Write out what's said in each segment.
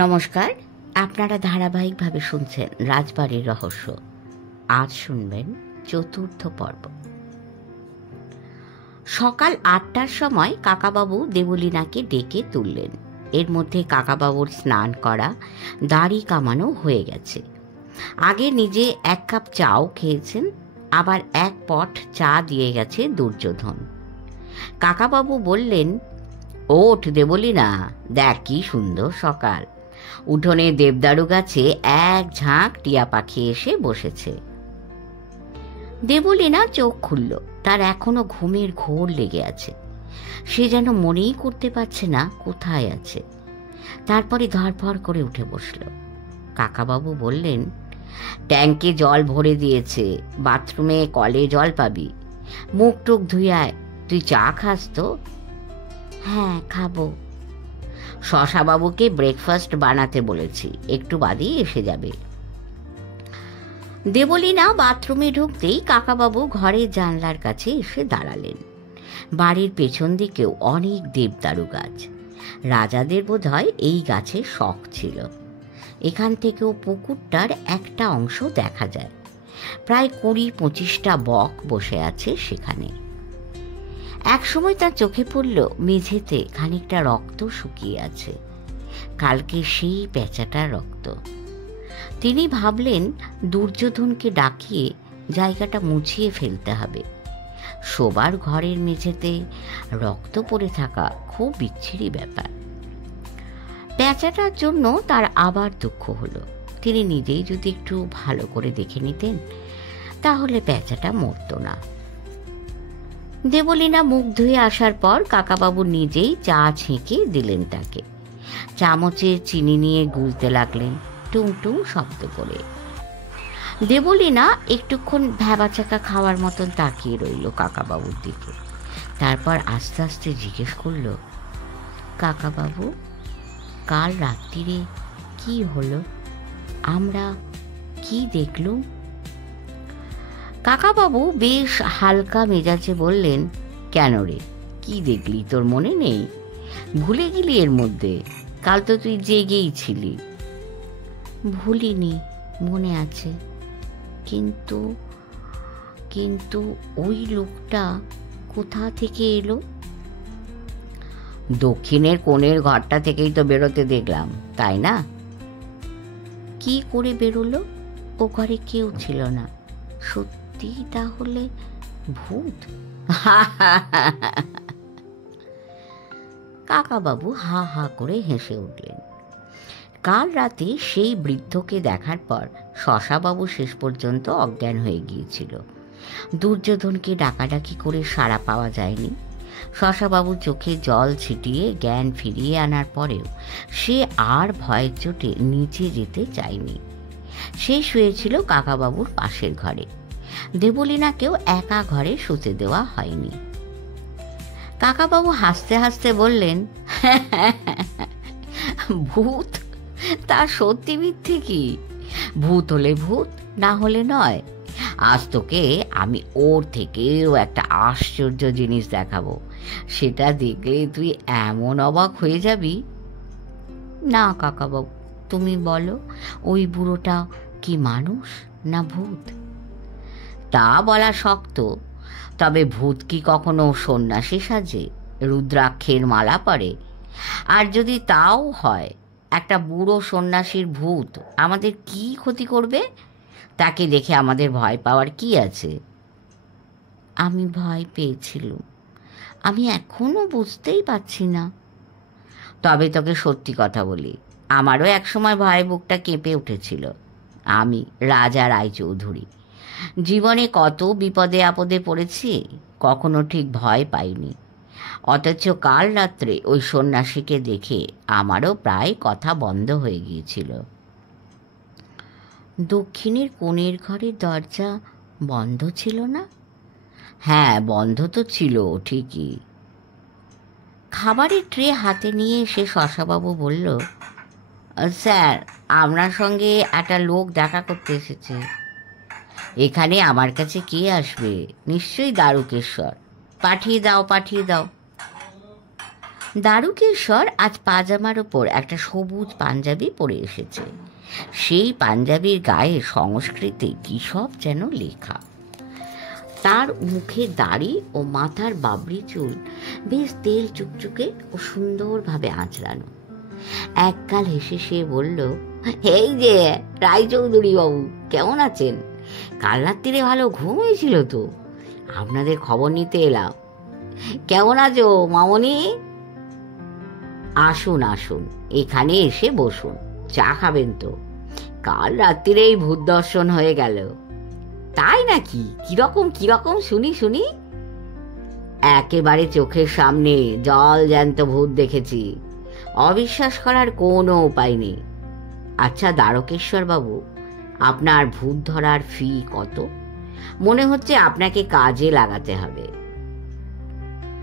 নমস্কার, আপনারা ধারাবাহিকভাবে শুনছেন রাজবাড়ির রহস্য। আজ শুনবেন চতুর্থ পর্ব। সকাল 8টার সময় কাকাবাবু দেবলীনাকে ডেকে তুললেন। এর মধ্যে কাকাবাবুর স্নান করা, দাড়ি কামানো হয়ে গেছে। আগে নিজে 1 কাপ চাও খেয়েছেন, আবার 1 পট চা দিয়ে গেছে দুর্যোধন। কাকাবাবু বললেন, ওঠ দেবলীনা, দেখ কি সুন্দর সকাল। উঠোনে দেবদারু গাছে 1 ঝাঁক টিয়া পাখি এসে বসেছে। দেবলীনা চোখ খুলল। তার এখনো ঘুমের ঘোর লেগে আছে। সে যেন মনেই করতে পারছে না কোথায় আছে। তারপরে ধরফর করে উঠে বসল। কাকাবাবু বললেন, ট্যাঙ্কে জল ভরে দিয়েছে, বাথরুমে কলে জল পাবি। মুখ টুক ধুয়ে আয়। তুই চা খাস তো? হ্যাঁ, খাবো। শশাবাবুকে ব্রেকফাস্ট বানাতে বলেছি, একটু বাদেই এসে যাবে। দেবলীনা বাথরুমে ঢুকতেই কাকাবাবু ঘরের জানলার কাছে এসে দাঁড়ালেন। বাড়ির পেছন দিকেও অনেক দেবদারু গাছ। রাজাদের বোধহয় এই গাছের শখ ছিল। এখান থেকেও পুকুরটার একটা অংশ দেখা যায়। প্রায় 20-25টা বক বসে আছে সেখানে। একসময় তার চোখে পড়ল মেঝেতে খানিকটা রক্ত শুকিয়ে আছে। কালকে সেই পেঁচাটার রক্ত। তিনি ভাবলেন দুর্যোধনকে ডাকিয়ে জায়গাটা মুছিয়ে ফেলতে হবে। শোবার ঘরের মেঝেতে রক্ত পড়ে থাকা খুব বিচ্ছিরি ব্যাপার। পেঁচাটার জন্য তার আবার দুঃখ হলো। তিনি নিজেই যদি একটু ভালো করে দেখে নিতেন, তাহলে পেঁচাটা মরত না। দেবলীনা মুখ ধুয়ে আসার পর কাকাবাবু নিজেই চা ছেঁকে দিলেন তাকে। চামচে চিনি নিয়ে গুলতে লাগলেন, টুং টুং শব্দ করে। দেবলীনা একটুক্ষণ ভ্যাবাচাকা খাওয়ার মতন তাকিয়ে রইল কাকাবাবুর দিকে। তারপর আস্তে আস্তে জিজ্ঞেস করল, কাকাবাবু, কাল রাত্রিরে কি হলো? আমরা কি দেখলুম? কাকাবাবু বেশ হালকা মেজাজে বললেন, কেন রে, কি দেখলি? তোর মনে নেই? ভুলে গেলি এর মধ্যে? কাল তো তুই জেগেই ছিলি। ভুলিনি, মনে আছে। কিন্তু কিন্তু ওই লোকটা কোথা থেকে এলো? দক্ষিণের কোণের ঘরটা থেকেই তো বেরোতে দেখলাম, তাই না? কি করে বেরোলো? ও ঘরে কেউ ছিল না। সত্যি তাহলে ভূত? কাকাবাবু হা হা করে হেসে উঠলেন। কাল রাতে সেই বৃদ্ধকে দেখার পর শশাবাবু শেষ পর্যন্ত অজ্ঞান হয়ে গিয়েছিল। দুর্যোধনকে ডাকাডাকি করে সাড়া পাওয়া যায়নি। শশাবাবু চোখে জল ছিটিয়ে জ্ঞান ফিরিয়ে আনার পরেও সে আর ভয়ের চোটে নিচে যেতে চায়নি। সে শুয়েছিল কাকাবাবুর পাশের ঘরে। দেবলীনাকেও একা ঘরে শুতে দেওয়া হয়নি। কাকাবাবু হাসতে হাসতে বললেন, ভূত? তা সত্যি মিথ্যে কি? ভূত হলে ভূত, না হলে নয়। আজ তোকে আমি ওর থেকেও একটা আশ্চর্য জিনিস দেখাবো। সেটা দেখলে তুই এমন অবাক হয়ে যাবি। না কাকাবাবু, তুমি বলো, ওই বুড়োটা কি মানুষ না ভূত? তা বলা শক্ত। তবে ভূত কি কখনো সন্ন্যাসী সাজে, রুদ্রাক্ষের মালা পরে? আর যদি তাও হয়, একটা বুড়ো সন্ন্যাসীর ভূত আমাদের কি ক্ষতি করবে? তাকে দেখে আমাদের ভয় পাওয়ার কি আছে? আমি ভয় পেয়েছিলাম, আমি এখনো বুঝতেই পারছি না। তবে তোকে সত্যি কথা বলি, আমারও একসময় ভয়ে বুকটা কেঁপে উঠেছিল। আমি রাজা রায়চৌধুরী। জীবনে কত বিপদে আপদে পড়েছি, কখনো ঠিক ভয় পাইনি। অথচ কাল রাত্রে ওই সন্ন্যাসীকে দেখে আমারও প্রায় কথা বন্ধ হয়ে গিয়েছিল। দক্ষিণের কোণের ঘরের দরজা বন্ধ ছিল না? হ্যাঁ, বন্ধ তো ছিল ঠিকই। খাবারের ট্রে হাতে নিয়ে এসে শশাবাবু বলল, স্যার, আপনার সঙ্গে একটা লোক দেখা করতে এসেছে। এখানে আমার কাছে কে আসবে? নিশ্চয়ই দারুকেশ্বর। পাঠিয়ে দাও, পাঠিয়ে দাও। দারুকেশ্বর আজ পাজামার ওপর একটা সবুজ পাঞ্জাবি পরে এসেছে। সেই পাঞ্জাবির গায়ে সংস্কৃতে কী সব যেন লেখা। তার মুখে দাড়ি ও মাথার বাবরি চুল বেশ তেল চুকচুকে ও সুন্দরভাবে আঁচড়ানো। এককাল হেসে সে বলল, এই যে রায়চৌধুরী বাবু, কেমন আছেন? কাল রাত্রিরে ভালো ঘুম হয়েছিল তো, আপনাদের খবর নিতে এলাম। কেমন আছো মামনি? আসুন আসুন, এখানে এসে বসুন, চা খাবেন তো? কাল রাত্রিরেই ভূত দর্শন হয়ে গেল। তাই নাকি? কিরকম কিরকম শুনি শুনি। একেবারে চোখের সামনে জল জ্যান্ত ভূত দেখেছি, অবিশ্বাস করার কোনো উপায় নেই। আচ্ছা দ্বারকেশ্বর বাবু, আপনার ভূত ধরার ফি কত? মনে হচ্ছে আপনাকে কাজে লাগাতে হবে।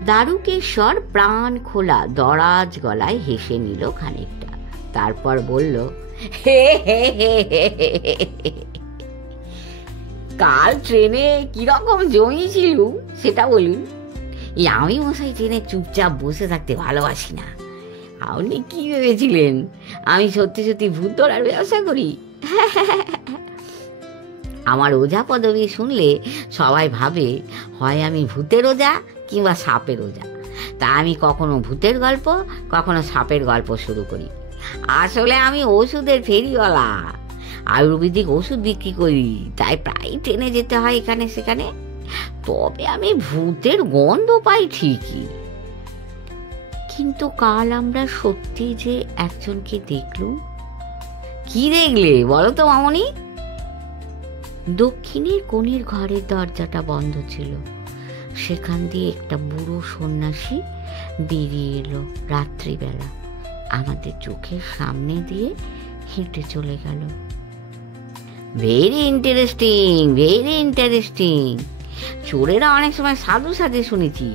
দারুকেশ্বর প্রাণ খোলা দরাজ গলায় হেসে নিল খানিকটা, তারপর বলল, কাল ট্রেনে কিরকম জমিয়েছিল সেটা বলুন। আমি মশাই ট্রেনে চুপচাপ বসে থাকতে ভালোবাসি না। আপনি কি ভেবেছিলেন আমি সত্যি সত্যি ভূত ধরার ব্যবসা করি? আমার ওঝা পদবি শুনলে সবাই ভাবে হয় আমি ভূতের ওঝা কিংবা সাপের ওঝা। তা আমি কখনো ভূতের গল্প, কখনো সাপের গল্প শুরু করি। আসলে আমি ওষুধের ফেরিওয়ালা, আয়ুর্বেদিক ওষুধ বিক্রি করি, তাই প্রায় ট্রেনে যেতে হয় এখানে সেখানে। তবে আমি ভূতের গন্ধ পাই ঠিকই। কিন্তু কাল আমরা সত্যি যে একজনকে দেখলুম। কি দেখলে বলো তো মামনি? দক্ষিণের কোণের ঘরের দরজাটা বন্ধ ছিল, সেখান দিয়ে একটা বুড়ো সন্ন্যাসী বেরিয়ে এলো রাত্রিবেলা, আমাদের চোখের সামনে দিয়ে হেঁটে চলে গেল। Very interesting, very interesting. চোরেরা অনেক সময় সাধু সাজে শুনেছি,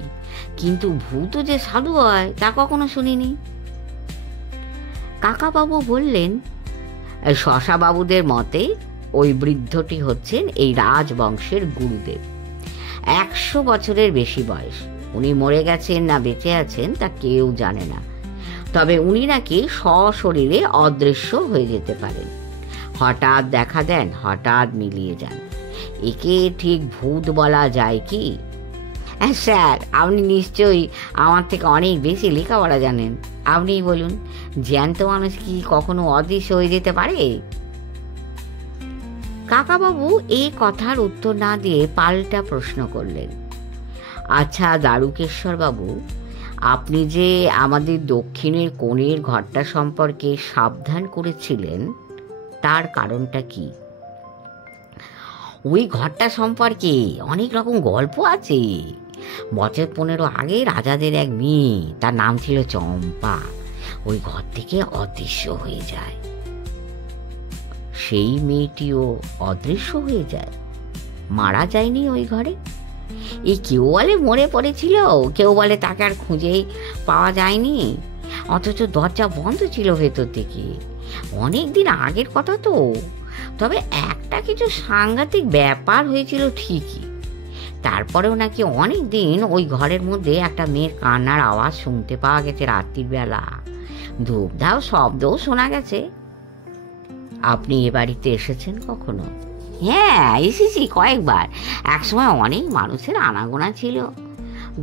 কিন্তু ভূত যে সাধু হয় তা কখনো শুনিনি। কাকাবাবু বললেন, শশাবাবুদের মতে ওই বৃদ্ধটি হচ্ছেন এই রাজবংশের গুরুদেব। 100 বছরের বেশি বয়স। উনি মরে গেছেন না বেঁচে আছেন তা কেউ জানে না, তবে উনি নাকি সশরীরে অদৃশ্য হয়ে যেতে পারেন। হঠাৎ দেখা দেন, হঠাৎ মিলিয়ে যান। একে ঠিক ভূত বলা যায় কি? স্যার, আপনি নিশ্চয়ই আমার থেকে অনেক বেশি লেখাপড়া জানেন। আপনিই বলুন, জ্যান্ত মানুষ কি কখনো অদৃশ্য হয়ে যেতে পারে? কাকাবাবু এই কথার উত্তর না দিয়ে পাল্টা প্রশ্ন করলেন, আচ্ছা দারুকেশ্বর বাবু, আপনি যে আমাদের দক্ষিণের কোণের ঘরটা সম্পর্কে সাবধান করেছিলেন, তার কারণটা কি? ওই ঘরটা সম্পর্কে অনেক রকম গল্প আছে। বছর 15 আগে রাজাদের এক মেয়ে, তার নাম ছিল চম্পা, ওই ঘর থেকে অদৃশ্য হয়ে যায়। সেই মেয়েটিও অদৃশ্য হয়ে যায়? মারা যায়নি ওই ঘরে? এই কেউ বলে মরে পড়েছিল, কেউ বলে তাকে আর খুঁজেই পাওয়া যায়নি, অথচ দরজা বন্ধ ছিল ভেতর থেকে। অনেক দিন আগের কথা তো, তবে একটা কিছু সাংঘাতিক ব্যাপার হয়েছিল ঠিকই। তারপরেও নাকি অনেক দিন ওই ঘরের মধ্যে একটা মেয়ের কান্নার আওয়াজ শুনতে পাওয়া গেছে রাত্রির বেলা, ধূপধাও শব্দও শোনা গেছে। আপনি এ বাড়িতে এসেছেন কখনো? হ্যাঁ, এসেছি কয়েকবার। একসময় অনেক মানুষের আনাগোনা ছিল,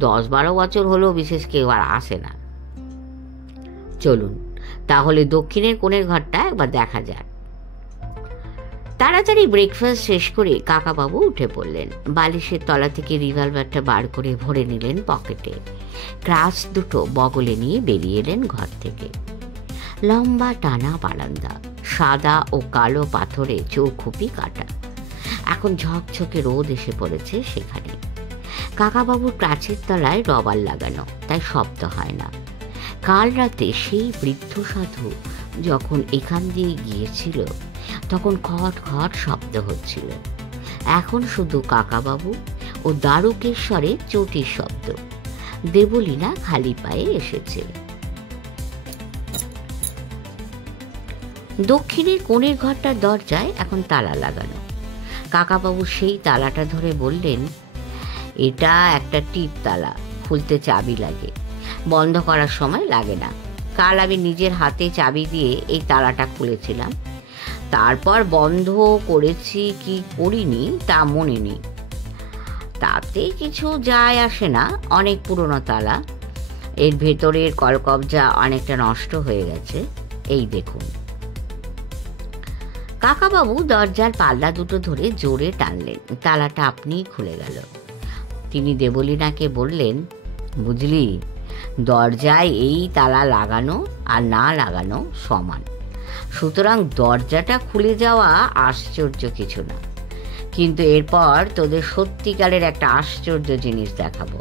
10-12 বছর হলো বিশেষ কেউ আর আসে না। চলুন তাহলে দক্ষিণের কোণের ঘরটা একবার দেখা যাক। তাড়াতাড়ি ব্রেকফাস্ট শেষ করে কাকাবাবু উঠে পড়লেন। বালিশের তলা থেকে রিভলভারটা বার করে ভরে নিলেন পকেটে। ক্রাস দুটো বগলে নিয়ে বেরিয়ে এলেন ঘর থেকে। লম্বা টানা বারান্দা, সাদা ও কালো পাথরে চৌখুপি কাটা। এখন ঝকঝকে রোদ এসে পড়েছে সেখানে। কাকাবাবুর প্রাচীর তলায় রবার লাগানো, তাই শব্দ হয় না। কাল রাতে সেই বৃদ্ধ সাধু যখন এখান দিয়ে গিয়েছিল তখন খট খট শব্দ হচ্ছিল। এখন শুধু কাকাবাবু ও দারুকেশ্বরের চটির শব্দ। দেবলীনা খালি পায়ে এসেছে। দক্ষিণের কোণের ঘরটার দরজায় এখন তালা লাগানো। কাকাবাবু সেই তালাটা ধরে বললেন, এটা একটা টিপ তালা, খুলতে চাবি লাগে। বন্ধ করার সময় লাগে না। কাল আমি নিজের হাতে চাবি দিয়ে এই তালাটা খুলেছিলাম। তারপর বন্ধ করেছি কি করিনি তা মনে নেই, তাতে কিছু যায় আসে না। অনেক পুরনো তালা, এর ভেতরের কলকবজা অনেকটা নষ্ট হয়ে গেছে। এই দেখুন। কাকাবাবু দরজার পাল্লা দুটো ধরে জোরে টানলেন, তালাটা আপনিই খুলে গেল। তিনি দেবলীনাকে বললেন, বুঝলি, দরজায় এই তালা লাগানো আর না লাগানো সমান, সুতরাং দরজাটা খুলে যাওয়া আশ্চর্য কিছু না। কিন্তু এরপর তোদের সত্যিকারের একটা আশ্চর্য জিনিস দেখাবো।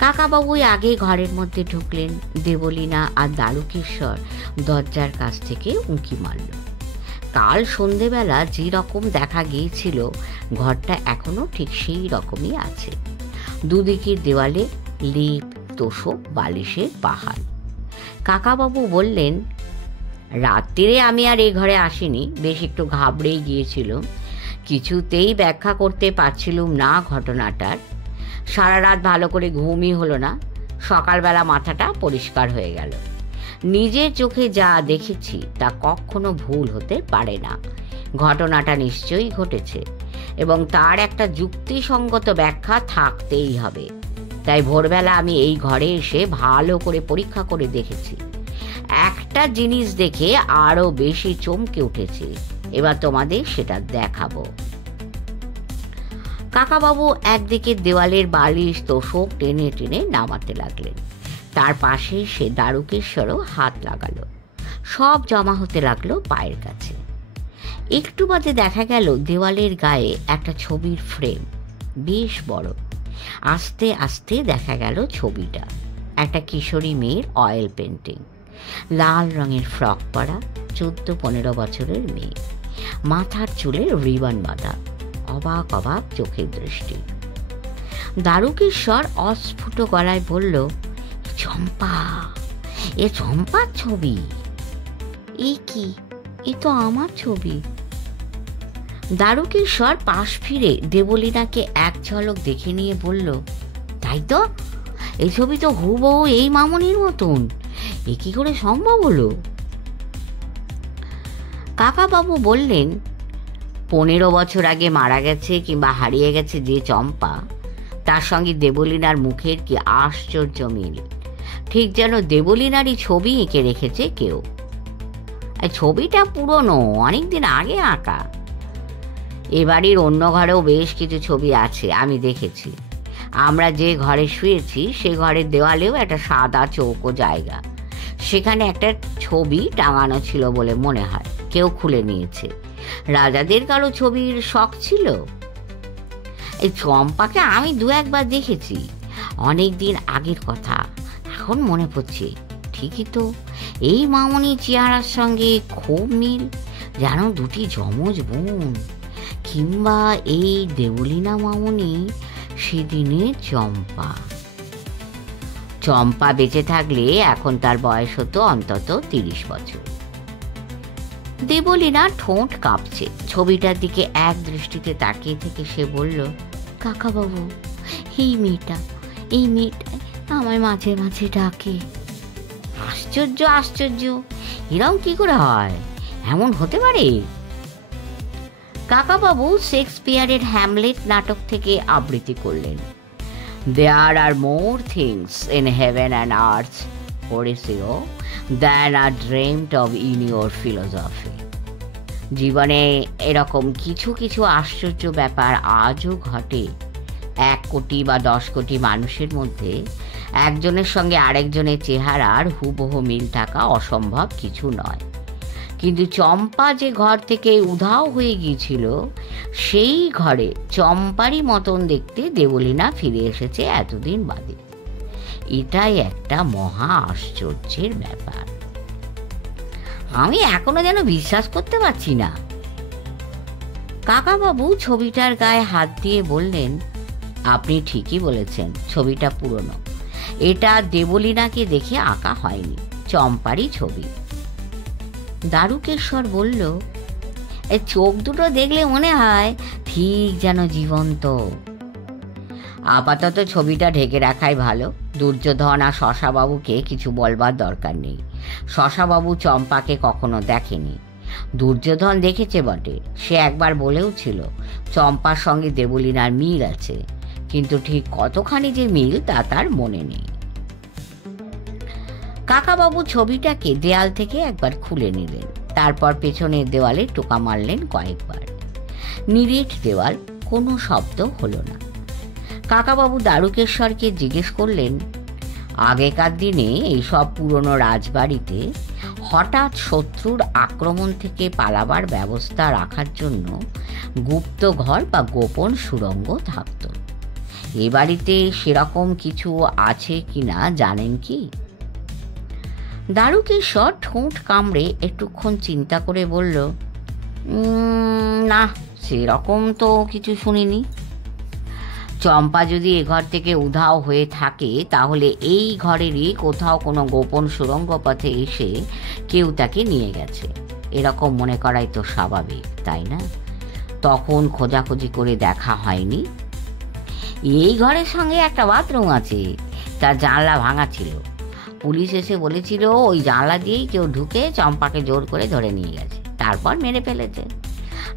কাকাবাবুই আগে ঘরের মধ্যে ঢুকলেন। দেবলীনা আর দারুকেশ্বর দরজার কাছ থেকে উঁকি মারল। কাল সন্ধেবেলা যে রকম দেখা গিয়েছিল, ঘরটা এখনো ঠিক সেই রকমই আছে। দুদিকের দেওয়ালে লেপ, তোষক, বালিশের পাহাড়। কাকাবাবু বললেন, রাত্রিরে আমি আর এই ঘরে আসিনি, বেশ একটু ঘাবড়েই গিয়েছিল। কিছুতেই ব্যাখ্যা করতে পারছিলুম না ঘটনাটার। সারা রাত ভালো করে ঘুমই হলো না। সকালবেলা মাথাটা পরিষ্কার হয়ে গেল। নিজের চোখে যা দেখেছি তা কখনো ভুল হতে পারে না। ঘটনাটা নিশ্চয়ই ঘটেছে এবং তার একটা যুক্তিসঙ্গত ব্যাখ্যা থাকতেই হবে। তাই ভোরবেলা আমি এই ঘরে এসে ভালো করে পরীক্ষা করে দেখেছি। একটা জিনিস দেখে আরো বেশি চমকে উঠেছি। এবার তোমাদের সেটা দেখাবো। কাকাবাবু একদিকে দেওয়ালের বালিশ, তোষক টেনে টেনে নামাতে লাগলেন। তার পাশে সে দারুকেশ্বরও হাত লাগালো। সব জমা হতে লাগলো পায়ের কাছে। একটু বাদে দেখা গেল দেওয়ালের গায়ে একটা ছবির ফ্রেম, বেশ বড়। আস্তে আস্তে দেখা গেল ছবিটা একটা কিশোরী মেয়ের অয়েল পেন্টিং। লাল রঙের ফ্রক পরা, 14-15 বছরের মেয়ে, মাথার চুলে রিবন বাঁধা, অবাক অবাক চোখের দৃষ্টি। দারুকেশ্বর অস্ফুট গলায় বলল, চম্পা, এ চম্পার ছবি। এ কি, এ তো আমার ছবি। দারুকেশ্বর পাশ ফিরে দেবলীনাকে এক ঝলক দেখে নিয়ে বলল, তাই তো, এই ছবি তো হুবহু এই মামনির মতন। এ কি করে সম্ভব হলো? কাকাবাবু বললেন, 15 বছর আগে মারা গেছে কিংবা হারিয়ে গেছে যে চম্পা, তার সঙ্গে দেবলীনার মুখের কি আশ্চর্য মিল। ঠিক যেন দেবলীনারই ছবি এঁকে রেখেছে কেউ। ছবিটা পুরনো, অনেকদিন আগে আঁকা। এ বাড়ির অন্য ঘরেও বেশ কিছু ছবি আছে, আমি দেখেছি। আমরা যে ঘরে শুয়েছি সে ঘরের দেওয়ালেও একটা সাদা চৌকো জায়গা, সেখানে একটা ছবি টাঙানো ছিল বলে মনে হয়। কেউ খুলে নিয়েছে। রাজাদের কারো ছবির শখ ছিল। এই চম্পাকে আমি 2-1 বার দেখেছি, অনেক দিন আগের কথা, এখন মনে পড়ছে। ঠিকই তো, এই মামনি চেহারার সঙ্গে খুব মিল, যেন দুটি যমজ বোন। কিংবা এই দেবলীনা মামনি সেদিনের চম্পা। চম্পা বেঁচে থাকলে এখন তার বয়স হতো অন্তত 30 বছর। দেবলীনা ঠোঁট কাঁপছে। ছবিটার দিকে এক দৃষ্টিতে তাকিয়ে থেকে সে বলল, কাকাবাবু, এই মেয়েটা আমায় মাঝে মাঝে ডাকে। আশ্চর্য, আশ্চর্য, এরকম কি করে হয়? এমন হতে পারে? কাকাবাবু শেক্সপিয়ারের হ্যামলেট নাটক থেকে আবৃত্তি করলেন, There are more things in heaven and earth, Horatio, than are dreamt of in your philosophy. জীবনে এরকম কিছু কিছু আশ্চর্য ব্যাপার আজও ঘটে। 1 কোটি বা 10 কোটি মানুষের মধ্যে একজনের সঙ্গে আরেকজনের চেহারার হুবহু মিল থাকা অসম্ভব কিছু নয়। কিন্তু চম্পা যে ঘর থেকে উধাও হয়ে গিয়েছিল, সেই ঘরে চম্পারই মতন দেখতে দেবলীনা ফিরে এসেছে এতদিন বাদে। এটাই একটা মহা আশ্চর্যের ব্যাপার। আমি এখনো যেন বিশ্বাস করতে পারছি না। কাকাবাবু ছবিটার গায়ে হাত দিয়ে বললেন, আপনি ঠিকই বলেছেন, ছবিটা পুরনো। এটা দেবলীনাকে দেখে আঁকা হয়নি, চম্পারই ছবি। দারুকেশ্বর বলল, এই চোখ দুটো দেখলে মনে হয় ঠিক যেন জীবন্ত। আপাতত ছবিটা ঢেকে রাখাই ভালো। দুর্যোধন আর শশাবাবুকে কিছু বলবার দরকার নেই। শশাবাবু চম্পাকে কখনো দেখেনি। দুর্যোধন দেখেছে বটে, সে একবার বলেও ছিল চম্পার সঙ্গে দেবলীনার মিল আছে, কিন্তু ঠিক কতখানি যে মিল তা তার মনে নেই। কাকাবাবু ছবিটাকে দেয়াল থেকে একবার খুলে নিলেন, তারপর পেছনের দেওয়ালে টোকা মারলেন কয়েকবার। নিরেট দেওয়াল, কোনো শব্দ হলো না। কাকাবাবু দারুকেশ্বরকে জিজ্ঞেস করলেন, আগেকার দিনে এইসব পুরনো রাজবাড়িতে হঠাৎ শত্রুর আক্রমণ থেকে পালাবার ব্যবস্থা রাখার জন্য গুপ্ত ঘর বা গোপন সুড়ঙ্গ থাকত। এ বাড়িতে সেরকম কিছু আছে কিনা জানেন কি? দারুকেশ্বর ঠোঁট কামড়ে একটুক্ষণ চিন্তা করে বলল, না, সেরকম তো কিছু শুনিনি। চম্পা যদি এ ঘর থেকে উধাও হয়ে থাকে, তাহলে এই ঘরেরই কোথাও কোনো গোপন সুড়ঙ্গ পথে এসে কেউ তাকে নিয়ে গেছে, এরকম মনে করাই তো স্বাভাবিক, তাই না? তখন খোঁজাখুঁজি করে দেখা হয়নি। এই ঘরের সঙ্গে একটা বাথরুম আছে, তার জানলা ভাঙা ছিল। পুলিশ এসে বলেছিল ওই জানলা দিয়েই কেউ ঢুকে চম্পাকে জোর করে ধরে নিয়ে গেছে, তারপর মেরে ফেলেছে।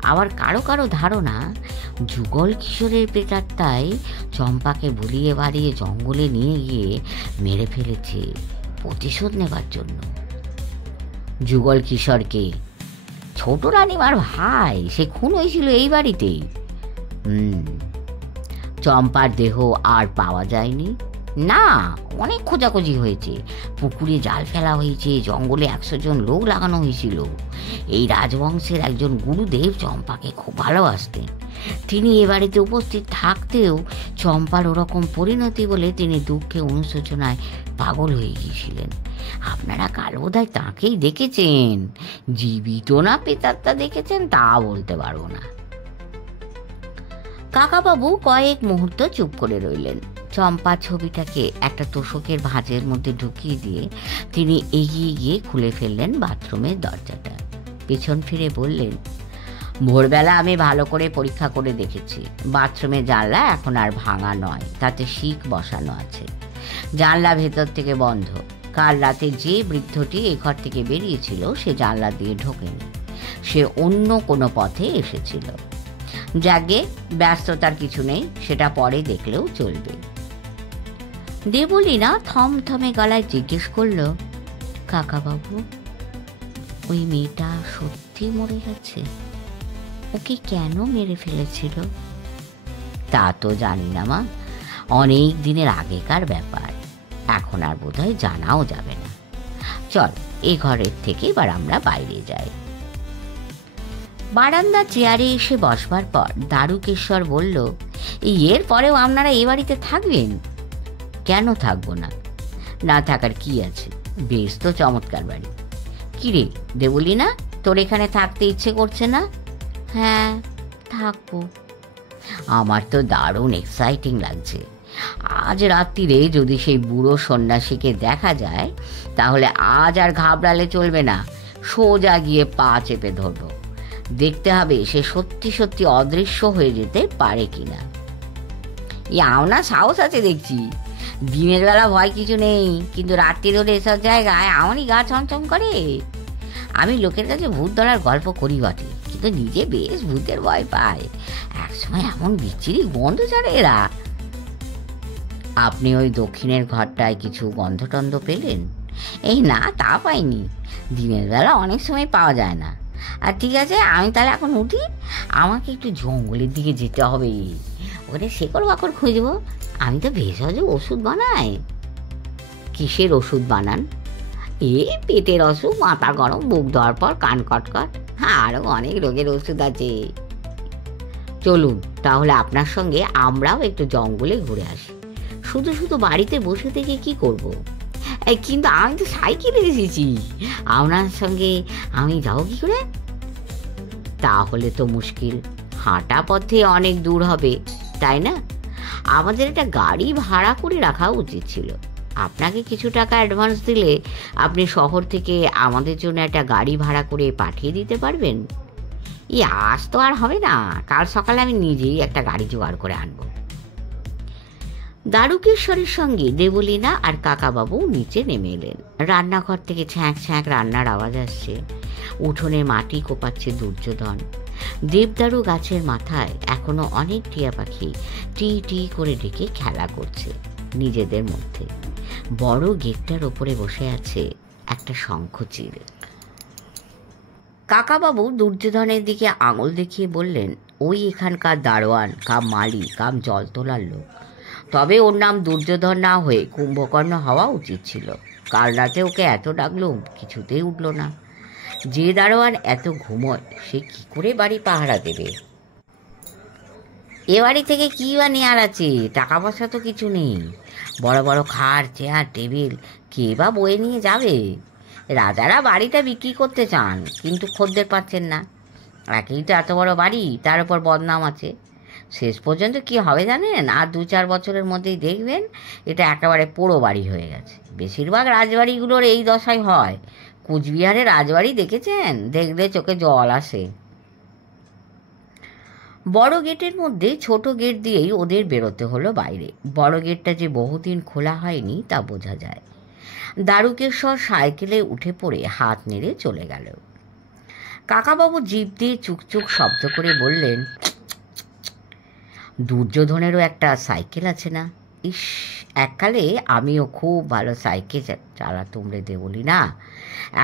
আবার কারো কারো ধারণা যুগল কিশোরের প্রেতাত্মায় চম্পাকে ভুলিয়ে বাড়িয়ে জঙ্গলে নিয়ে গিয়ে মেরে ফেলেছে প্রতিশোধ নেবার জন্য। যুগল কিশোরকে? ছোট রানীমার ভাই, সে খুন হয়েছিল এই বাড়িতেই। চম্পার দেহ আর পাওয়া যায়নি? না, অনেক খোঁজাখুঁজি হয়েছে। পুকুরে জাল ফেলা হয়েছে, জঙ্গলে 100 জন লোক লাগানো হয়েছিল। এই রাজবংশের একজন গুরুদেব চম্পাকে খুব ভালোবাসতেন। তিনি এ বাড়িতে উপস্থিত থাকতেও চম্পার ওরকম পরিণতি বলে তিনি দুঃখে অনুশোচনায় পাগল হয়ে গিয়েছিলেন। আপনারা কাল বোধহয় তাঁকেই দেখেছেন। জীবিত না প্রেতাত্মা দেখেছেন তা বলতে পারবো না। কাকাবাবু কয়েক মুহূর্ত চুপ করে রইলেন। চম্পা ছবিটাকে একটা তোষকের ভাঁজের মধ্যে ঢুকিয়ে দিয়ে তিনি এগিয়ে গিয়ে খুলে ফেললেন বাথরুমের দরজাটা। পেছন ফিরে বললেন, ভোরবেলা আমি ভালো করে পরীক্ষা করে দেখেছি, বাথরুমের জানলা এখন আর ভাঙা নয়, তাতে শিক বসানো আছে। জানলা ভেতর থেকে বন্ধ। কাল রাতে যে বৃদ্ধটি এ ঘর থেকে বেরিয়েছিল সে জানলা দিয়ে ঢোকেনি, সে অন্য কোনো পথে এসেছিল। যাগে, ব্যস্ততার কিছু নেই, সেটা পরে দেখলেও চলবে। দেবলীনা থমথমে গলায় জিজ্ঞেস করল, কাকাবাবু, ওই মেয়েটা সত্যি মরে গেছে? ওকে কেন মেরে ফেলেছিল? তা তো জানি না মা, অনেক দিনের আগেকার ব্যাপার, এখন আর বোধহয় জানাও যাবে না। চল, এ ঘরের থেকে এবার আমরা বাইরে যাই। বারান্দা চেয়ারে এসে বসবার পর দারুকেশ্বর বলল, এর পরেও আপনারা এ বাড়িতে থাকবেন? কেন থাকবো না? না থাকার কি আছে, বেশ তো চমৎকার বাড়ি। কিরে দেবলীনা, তোর এখানে থাকতে ইচ্ছে করছে না? হ্যাঁ, থাকবো। আমার তো দারুণ এক্সাইটিং লাগছে। আজ রাত্রিরে যদি সেই বুড়ো সন্ন্যাসীকে দেখা যায়, তাহলে আজ আর ঘাবড়ালে চলবে না, সোজা গিয়ে পা চেপে ধরবো। দেখতে হবে সে সত্যি সত্যি অদৃশ্য হয়ে যেতে পারে কিনা। আপনার সাহস আছে দেখছি। দিনের বেলা ভয় কিছু নেই, কিন্তু রাত্রি হলে এসব জায়গায় আমারই গা চমচম করে। আমি লোকের কাছে ভূত ধরার গল্প করি বটে, কিন্তু নিজে বেশ ভূতের ভয় পায়। একসময় এমন বিচ্ছিরি গন্ধ ছাড়ে এরা। আপনি ওই দক্ষিণের ঘরটায় কিছু গন্ধ টন্ধ পেলেন? এই না, তা পাইনি। দিনের বেলা অনেক সময় পাওয়া যায় না। আর ঠিক আছে, আমি তাহলে এখন উঠি, আমাকে একটু জঙ্গলের দিকে যেতে হবে। ওখানে শেকড় বাকড় খুঁজবো। আমি তো ভেষজ ওষুধ বানাই। কিসের ওষুধ বানান? পেটের অসুখ, মাথা গরম, বুক ধোয়ার পর কান কটকট, আরও অনেক রোগের ওষুধ আছে। চলুন তাহলে আপনার সঙ্গে আমরাও একটু জঙ্গলে ঘুরে আসি। শুধু শুধু বাড়িতে বসে থেকে কি করব? কিন্তু আমি তো সাইকেলে এসেছি, আপনার সঙ্গে আমি যাবো কি করে? তাহলে তো মুশকিল, হাঁটা পথে অনেক দূর হবে, তাই না? আমাদের একটা গাড়ি ভাড়া করে রাখা উচিত ছিল। আপনাকে কিছু টাকা অ্যাডভান্স দিলে আপনি শহর থেকে আমাদের জন্য একটা গাড়ি ভাড়া করে পাঠিয়ে দিতে পারবেন। আজ তো আর হবে না, কাল সকালে আমি নিজেই একটা গাড়ি জোগাড় করে আনবো। দারুকেশ্বরের সঙ্গে দেবলীনা আর কাকাবাবু নিচে নেমে এলেন। রান্নাঘর থেকে ছ্যাঁক ছ্যাঁক রান্নার আওয়াজ আসছে। উঠোনে মাটি কোপাচ্ছে দুর্যোধন। দেবদারু গাছের মাথায় এখনো অনেক টিয়া পাখি টি টি করে ডেকে খেলা করছে নিজেদের মধ্যে। বড় গেটটার ওপরে বসে আছে একটা শঙ্খচিল। কাকাবাবু দুর্যোধনের দিকে আঙুল দেখিয়ে বললেন, ওই এখানকার দারোয়ান কাম মালি কাম জল তোলার লোক। তবে ওর নাম দুর্যোধন না হয়ে কুম্ভকর্ণ হওয়া উচিত ছিল। কাল রাতে ওকে এত ডাকলুম, কিছুতেই উঠল না। যে দারোয়ান এত ঘুমোয় সে কি করে বাড়ি পাহারা দেবে? এ বাড়ি থেকে কী বা নেয়ার আছে? টাকা পয়সা তো কিছু নেই। বড় বড় খাট চেয়ার টেবিল কে বা বয়ে নিয়ে যাবে? রাজারা বাড়িটা বিক্রি করতে চান, কিন্তু খদ্দের পাচ্ছেন না। একেই তো এত বড় বাড়ি, তার উপর বদনাম আছে। শেষ পর্যন্ত কি হবে জানেন? আর 2-4 বছরের মধ্যেই দেখবেন এটা একেবারে পোড়ো বাড়ি হয়ে গেছে। বেশিরভাগ রাজবাড়িগুলোর এই দশাই হয়। কুচবিহারের রাজবাড়ি দেখেছেন? দেখলে চোখে জল আসে। বড় গেটের মধ্যে ছোট গেট দিয়েই ওদের বেরোতে হলো বাইরে। বড় গেটটা যে বহুদিন খোলা হয়নি তা বোঝা যায়। দারুকেশ্বর সাইকেলে উঠে পড়ে হাত নেড়ে চলে গেল। কাকাবাবু জিভ দিয়ে চুকচুক শব্দ করে বললেন, দুর্যোধনেরও একটা সাইকেল আছে না? ইস, এককালে আমিও খুব ভালো সাইকেল চালাতুম রে দেবলীনা।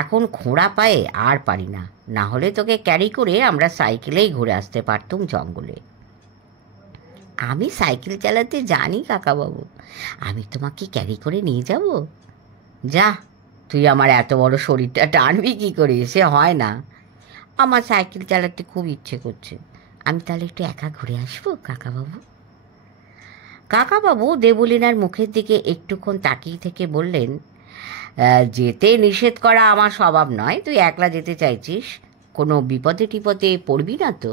এখন খোঁড়া পায়ে আর পারি না। না হলে তোকে ক্যারি করে আমরা সাইকেলেই ঘুরে আসতে পারতুম জঙ্গলে। আমি সাইকেল চালাতে জানি কাকাবাবু, আমি তোমাকে ক্যারি করে নিয়ে যাব? যা, তুই আমার এত বড় শরীরটা টানবি কি করে? সে হয় না। আমার সাইকেল চালাতে খুব ইচ্ছে করছে। আমি তাহলে একটু একা ঘুরে আসবো কাকাবাবু। কাকাবাবু দেবলীনার মুখের দিকে একটুক্ষণ তাকিয়ে থেকে বললেন, যেতে নিষেধ করা আমার স্বভাব নয়। তুই একলা যেতে চাইছিস? কোনো বিপদে টিপদে পড়বি না তো?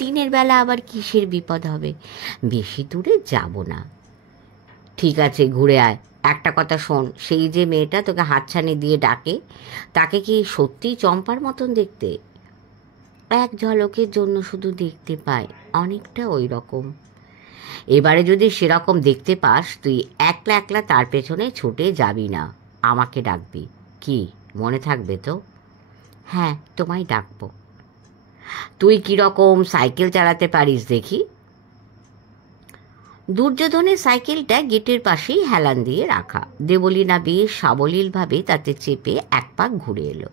দিনের বেলা আবার কিসের বিপদ হবে? বেশি দূরে যাব না। ঠিক আছে, ঘুরে আয়। একটা কথা শোন, সেই যে মেয়েটা তোকে হাতছানি দিয়ে ডাকে, তাকে কি সত্যি চম্পার মতন দেখতে? এক ঝলকের জন্য শুধু দেখতে পাই, অনেকটা ওই রকম। এবারে যদি সেরকম দেখতে পাস, তুই একলা একলা তার পেছনে ছুটে যাবি না, আমাকে ডাকবি। কি মনে থাকবে তো? হ্যাঁ, তোমায় ডাকবো। তুই কীরকম সাইকেল চালাতে পারিস দেখি। দুর্যোধনের সাইকেলটা গেটের পাশেই হেলান দিয়ে রাখা। দেবলীনা বেশ সাবলীলভাবে তাতে চেপে এক পাক ঘুরে এলো।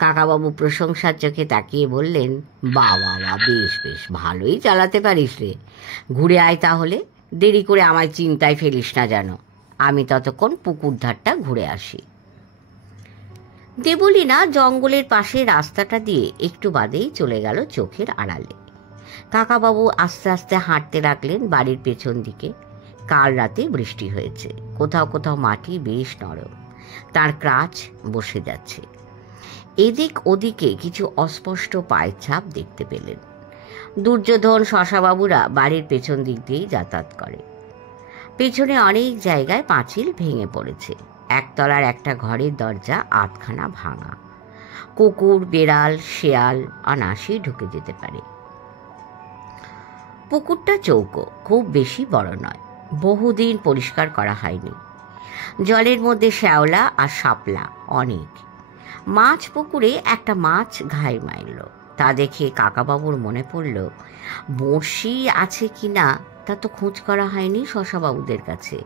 কাকাবাবু প্রশংসার চোখে তাকিয়ে বললেন, বাবা, বেশ বেশ, ভালোই চালাতে পারিস রে। ঘুরে আয় তাহলে, দেরি করে আমায় চিন্তায় ফেলিস না যেন। আমি ততক্ষণ পুকুর ধারটা ঘুরে আসি। দেবলীনা জঙ্গলের পাশে রাস্তাটা দিয়ে একটু বাদেই চলে গেল চোখের আড়ালে। কাকাবাবু আস্তে আস্তে হাঁটতে লাগলেন বাড়ির পেছন দিকে। কাল রাতে বৃষ্টি হয়েছে, কোথাও কোথাও মাটি বেশ নরম, তার ক্রাচ বসে যাচ্ছে। এদিক ওদিকে কিছু অস্পষ্ট পায়ের ছাপ দেখতে পেলেন। দুর্যোধন শশাবাবুরা বাড়ির পেছন দিক দিয়েই যাতায়াত করে। পেছনে অনেক জায়গায় পাঁচিল ভেঙে পড়েছে। একতলার একটা ঘরের দরজা আধখানা ভাঙা। কুকুর, বেড়াল, শেয়াল অনায়াসেই ঢুকে যেতে পারে। পুকুরটা চৌকো, খুব বেশি বড় নয়। বহুদিন পরিষ্কার করা হয়নি। জলের মধ্যে শ্যাওলা আর শাপলা অনেক। মাছ পুকুরে একটা মাছ ঘাই মারল। তা দেখে কাকাবাবুর মনে পড়ল, বড়শি আছে কি না তা তো খোঁজ করা হয়নি শশাবাবুদের কাছে।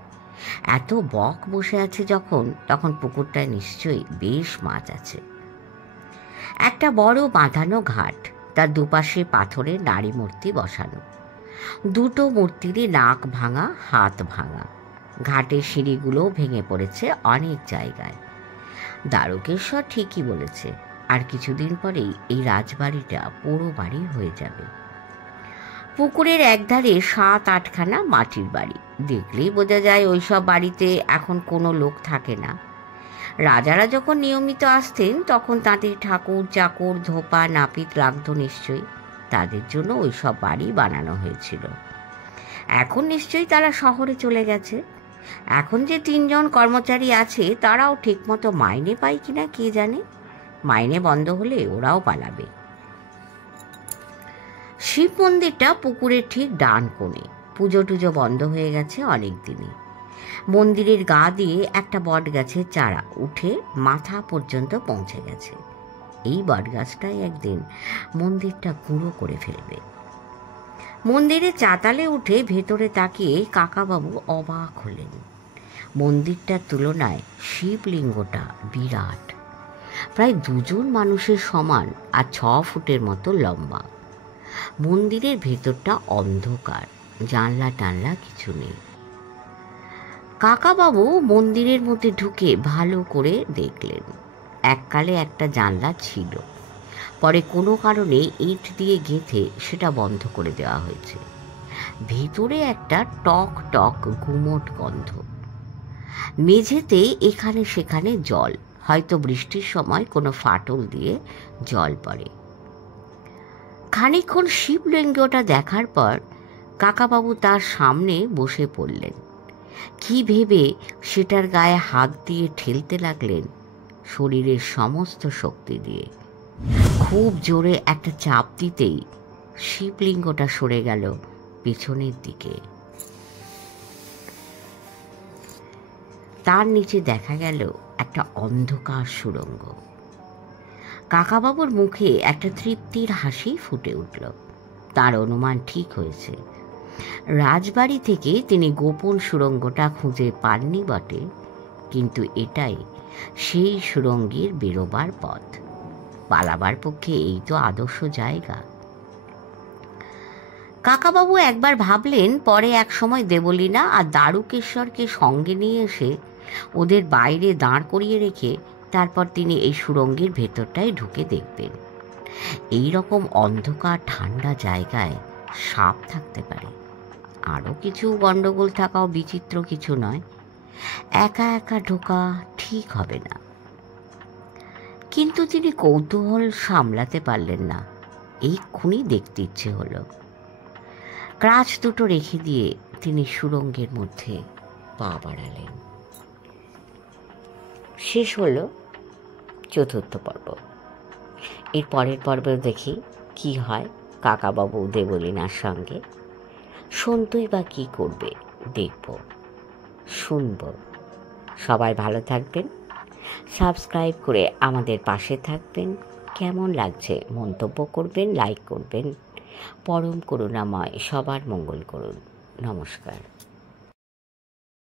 এত বক বসে আছে যখন, তখন পুকুরটায় নিশ্চয়ই বেশ মাছ আছে। একটা বড় বাঁধানো ঘাট, তার দুপাশে পাথরের নারী মূর্তি বসানো। দুটো মূর্তিরই নাক ভাঙা, হাত ভাঙা। ঘাটের সিঁড়িগুলো ভেঙে পড়েছে অনেক জায়গায়। দারুকেশ্বর ঠিকই বলেছে, আর কিছুদিন পরেই এই রাজবাড়িটা পুরো বাড়ি হয়ে যাবে। পুকুরের একধারে 7-8খানা মাটির বাড়ি। দেখলেই বোঝা যায় ওইসব বাড়িতে এখন কোনো লোক থাকে না। রাজারা যখন নিয়মিত আসতেন তখন তাদের ঠাকুর চাকর ধোপা নাপিত লাগতো নিশ্চয়ই। তাদের জন্য ওইসব বাড়ি বানানো হয়েছিল। এখন নিশ্চয়ই তারা শহরে চলে গেছে। এখন যে 3 জন কর্মচারী আছে তারাও ঠিকমতো মাইনে পায় কিনা কে জানে। মাইনে বন্ধ হলে ওরাও পালাবে। শিব মন্দিরটা পুকুরের ঠিক ডান কোণে। পুজো টুজো বন্ধ হয়ে গেছে অনেক দিনই। মন্দিরের গা দিয়ে একটা বট গাছের চারা উঠে মাথা পর্যন্ত পৌঁছে গেছে। এই বট গাছটাই একদিন মন্দিরটা গুঁড়ো করে ফেলবে। মন্দিরে চাতালে উঠে ভেতরে তাকিয়ে কাকাবাবু অবাক হলেন। মন্দিরটার তুলনায় শিবলিঙ্গটা বিরাট, প্রায় 2 মানুষের সমান আর 6 ফুটের মতো লম্বা। মন্দিরের ভেতরটা অন্ধকার, জানলা টানলা কিছু নেই। কাকাবাবু মন্দিরের মধ্যে ঢুকে ভালো করে দেখলেন। এককালে একটা জানলা ছিল, পরে কোনো কারণে ইট দিয়ে গেঁথে সেটা বন্ধ করে দেওয়া হয়েছে। ভিতরে একটা টক টক গুমোট গন্ধ। মেঝেতে এখানে সেখানে জল, হয়তো বৃষ্টির সময় কোনো ফাটল দিয়ে জল পড়ে। খানিকক্ষণ শিবলিঙ্গটা দেখার পর কাকাবাবু তার সামনে বসে পড়লেন। কি ভেবে সেটার গায়ে হাত দিয়ে ঠেলতে লাগলেন শরীরের সমস্ত শক্তি দিয়ে। খুব জোরে একটা চাপ দিতেই শিবলিঙ্গটা সরে গেল পেছনের দিকে। তার নিচে দেখা গেল একটা অন্ধকার সুড়ঙ্গ। কাকাবাবুর মুখে একটা তৃপ্তির হাসি ফুটে উঠল। তার অনুমান ঠিক হয়েছে। রাজবাড়ি থেকে তিনি গোপন সুড়ঙ্গটা খুঁজে পাননি বটে, কিন্তু এটাই সেই সুড়ঙ্গের বেরোবার পথ। পালাবার পক্ষে এই তো আদর্শ জায়গা। কাকাবাবু একবার ভাবলেন পরে এক সময় দেবলীনা আর দারুকেশ্বরকে সঙ্গে নিয়ে এসে ওদের বাইরে দাঁড় করিয়ে রেখে তারপর তিনি এই সুড়ঙ্গের ভেতরটায় ঢুকে দেখবেন। এই রকম অন্ধকার ঠান্ডা জায়গায় সাপ থাকতে পারে, আরও কিছু গণ্ডগোল থাকাও বিচিত্র কিছু নয়। একা একা ঢোকা ঠিক হবে না। কিন্তু তিনি কৌতূহল সামলাতে পারলেন না। এক্ষুনি দেখতে ইচ্ছে হলো। ক্রাচ দুটো রেখে দিয়ে তিনি সুড়ঙ্গের মধ্যে পা বাড়ালেন। শেষ হলো 4র্থ পর্ব। এর পরের পর্বে দেখি কি হয় কাকাবাবু দেবলীনার সঙ্গে। সন্তুই বা কী করবে দেখব, শুনব। সবাই ভালো থাকবেন, সাবস্ক্রাইব করে আমাদের পাশে থাকবেন। কেমন লাগছে মন্তব্য করবেন, লাইক করবেন। পরম করুণাময় সবার মঙ্গল করুন। নমস্কার।